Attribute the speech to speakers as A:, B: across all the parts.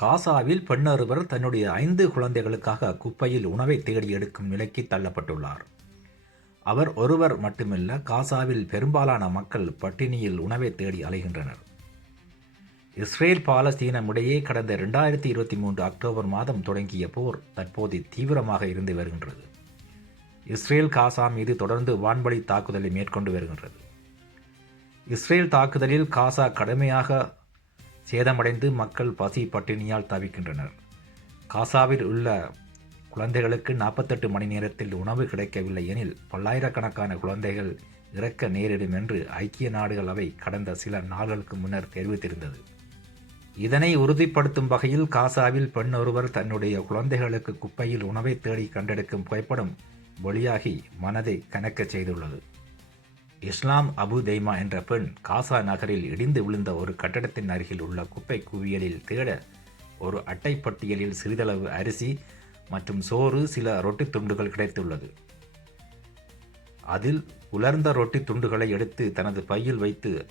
A: காசாவில் பெண்ணொருவர் தன்னுடைய ஐந்து குழந்தைகளுக்காக குப்பையில் உணவை தேடி எடுக்கும் நிலைக்கு தள்ளப்பட்டுள்ளார். அவர் ஒருவர் மட்டுமல்ல காசாவில் பெரும்பாலான மக்கள் பட்டினியில் உணவை தேடி அலைகின்றனர். இஸ்ரேல் பாலஸ்தீனம் இடையே கடந்த இரண்டாயிரத்தி இருபத்தி மூன்று அக்டோபர் மாதம் தொடங்கிய போர் தற்போது தீவிரமாக இருந்து வருகின்றது. இஸ்ரேல் காசா மீது தொடர்ந்து வான்வழி தாக்குதலை மேற்கொண்டு வருகின்றது. இஸ்ரேல் தாக்குதலில் காசா கடுமையாக சேதமடைந்து மக்கள் பசி பட்டினியால் தவிக்கின்றனர். காசாவில் உள்ள குழந்தைகளுக்கு நாற்பத்தெட்டு மணி நேரத்தில் உணவு கிடைக்கவில்லை எனில் பல்லாயிரக்கணக்கான குழந்தைகள் இறக்க நேரிடும் என்று ஐக்கிய நாடுகள் அவை கடந்த சில நாள்களுக்கு முன்னர் தெரிவித்திருந்தது. இதனை உறுதிப்படுத்தும் வகையில் காசாவில் பெண் ஒருவர் தன்னுடைய குழந்தைகளுக்கு குப்பையில் உணவை தேடி கண்டெடுக்கும் புகைப்படம் வெளியாகி மனதை கனக்கச் செய்துள்ளது. இஸ்லாம் அபு தெய்மா என்ற பெண் காசா நகரில் இடிந்து விழுந்த ஒரு கட்டடத்தின் அருகில் உள்ள குப்பை குவியலில் தேட ஒரு அட்டைப்பட்டியலில் சிறிதளவு அரிசி மற்றும் சோறு சில ரொட்டி துண்டுகள் கிடைத்துள்ளது. அதில் உலர்ந்த ரொட்டி துண்டுகளை எடுத்து தனது பையில் வைத்து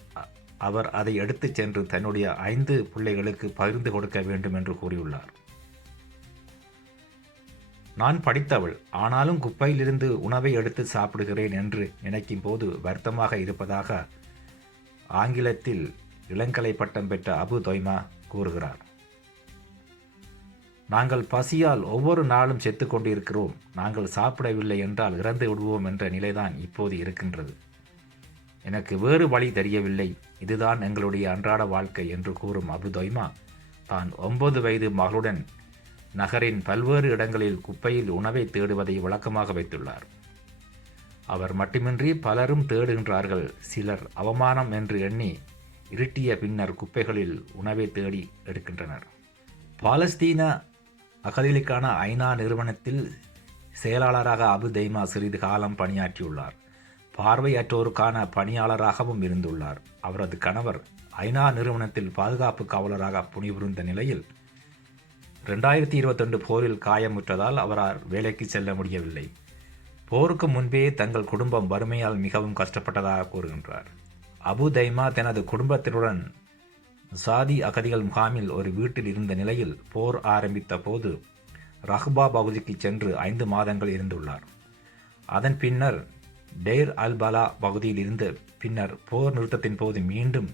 A: அவர் அதை எடுத்துச் சென்று தன்னுடைய ஐந்து பிள்ளைகளுக்கு பகிர்ந்து கொடுக்க வேண்டும் என்று கூறியுள்ளார். நான் படித்தவள் ஆனாலும் குப்பையிலிருந்து உணவை எடுத்து சாப்பிடுகிறேன் என்று நினைக்கும் போது வருத்தமாக இருப்பதாக ஆங்கிலத்தில் இளங்கலை பட்டம் பெற்ற அபு தொய்மா கூறுகிறார். நாங்கள் பசியால் ஒவ்வொரு நாளும் செத்து கொண்டிருக்கிறோம். நாங்கள் சாப்பிடவில்லை என்றால் இறந்து விடுவோம் என்ற நிலைதான் இப்போது இருக்கின்றது. எனக்கு வேறு வழி தெரியவில்லை. இதுதான் எங்களுடைய அன்றாட வாழ்க்கை என்று கூறும் அபு தொய்மா தான் ஒன்பது வயது மகளுடன் நகரின் பல்வேறு இடங்களில் குப்பையில் உணவை தேடுவதை வழக்கமாக வைத்துள்ளார். அவர் மட்டுமின்றி பலரும் தேடுகின்றார்கள். சிலர் அவமானம் என்று எண்ணி இருட்டிய பின்னர் குப்பைகளில் உணவை தேடி எடுக்கின்றனர். பாலஸ்தீன அகதிகளுக்கான ஐநா நிறுவனத்தில் செயலாளராக அபு தெய்மா சிறிது காலம் பணியாற்றியுள்ளார். பார்வையற்றோருக்கான பணியாளராகவும் இருந்துள்ளார். அவரது கணவர் ஐநா நிறுவனத்தில் பாதுகாப்பு காவலராக பணிபுரிந்த நிலையில் ரெண்டாயிரத்தி இருபத்தொன்று போரில் காயமுற்றதால் அவரால் வேலைக்கு செல்ல முடியவில்லை. போருக்கு முன்பே தங்கள் குடும்பம் வறுமையால் மிகவும் கஷ்டப்பட்டதாக கூறுகின்றார். அபு தைமா தனது குடும்பத்தினுடன் சாதி அகதிகள் முகாமில் ஒரு வீட்டில் இருந்த நிலையில் போர் ஆரம்பித்த போது ரஹ்பா பகுதிக்கு சென்று ஐந்து மாதங்கள் இருந்துள்ளார். அதன் பின்னர் டெய்ர் அல்பலா பகுதியில் இருந்து பின்னர் போர் நிறுத்தத்தின் போது மீண்டும்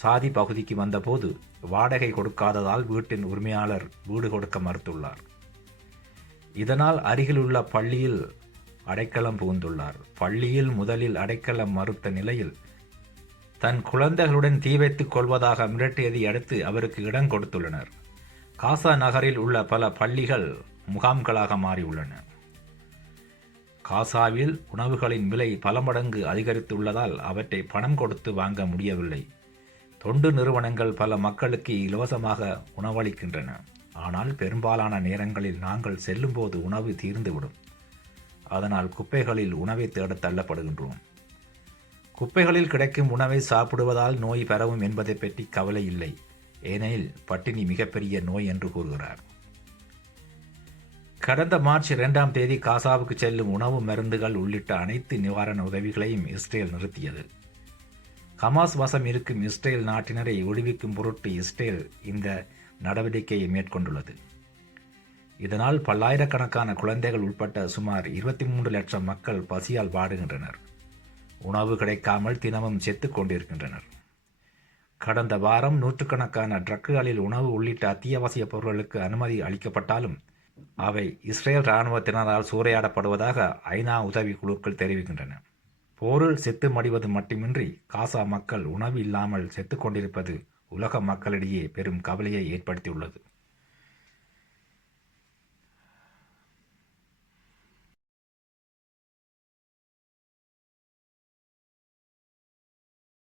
A: சாதி பகுதிக்கு வந்தபோது வாடகை கொடுக்காததால் வீட்டின் உரிமையாளர் வீடு கொடுக்க மறுத்துள்ளார். இதனால் அருகிலுள்ள பள்ளியில் அடைக்கலம் புகுந்துள்ளார். பள்ளியில் முதலில் அடைக்கலம் மறுத்த நிலையில் தன் குழந்தைகளுடன் தீ வைத்துக் கொள்வதாக மிரட்டியதை அடுத்து அவருக்கு இடம் கொடுத்துள்ளனர். காசா நகரில் உள்ள பல பள்ளிகள் முகாம்களாக மாறியுள்ளன. காசாவில் உணவுகளின் விலை பல மடங்கு அதிகரித்துள்ளதால் அவற்றை பணம் கொடுத்து வாங்க முடியவில்லை. தொண்டு நிறுவனங்கள் பல மக்களுக்கு இலவசமாக உணவளிக்கின்றன. ஆனால் பெரும்பாலான நேரங்களில் நாங்கள் செல்லும்போது உணவு தீர்ந்துவிடும். அதனால் குப்பைகளில் உணவை தேடத் தள்ளப்படுகின்றோம். குப்பைகளில் கிடைக்கும் உணவை சாப்பிடுவதால் நோய் பரவும் என்பதை பற்றி கவலை இல்லை. ஏனெனில் பட்டினி மிகப்பெரிய நோய் என்று கூறுகிறார். கடந்த மார்ச் இரண்டாம் தேதி காசாவுக்கு செல்லும் உணவு மருந்துகள் உள்ளிட்ட அனைத்து நிவாரண உதவிகளையும் இஸ்ரேல் நிறுத்தியது. ஹமாஸ் வசம் இருக்கும் இஸ்ரேல் நாட்டினரை விடுவிக்கும் பொருட்டு இஸ்ரேல் இந்த நடவடிக்கையை மேற்கொண்டுள்ளது. இதனால் பல்லாயிரக்கணக்கான குழந்தைகள் உட்பட்ட சுமார் இருபத்தி மூன்று லட்சம் மக்கள் பசியால் வாடுகின்றனர். உணவு கிடைக்காமல் தினமும் செத்து கொண்டிருக்கின்றனர். கடந்த வாரம் நூற்றுக்கணக்கான ட்ரக்குகளில் உணவு உள்ளிட்ட அத்தியாவசிய பொருட்களுக்கு அனுமதி அளிக்கப்பட்டாலும் அவை இஸ்ரேல் இராணுவத்தினரால் சூறையாடப்படுவதாக ஐநா உதவி குழுக்கள் தெரிவிக்கின்றன. போரில் செத்து மடிவது மட்டுமின்றி காசா மக்கள் உணவு இல்லாமல் செத்து கொண்டிருப்பது உலக மக்களிடையே பெரும் கவலையை ஏற்படுத்தியுள்ளது.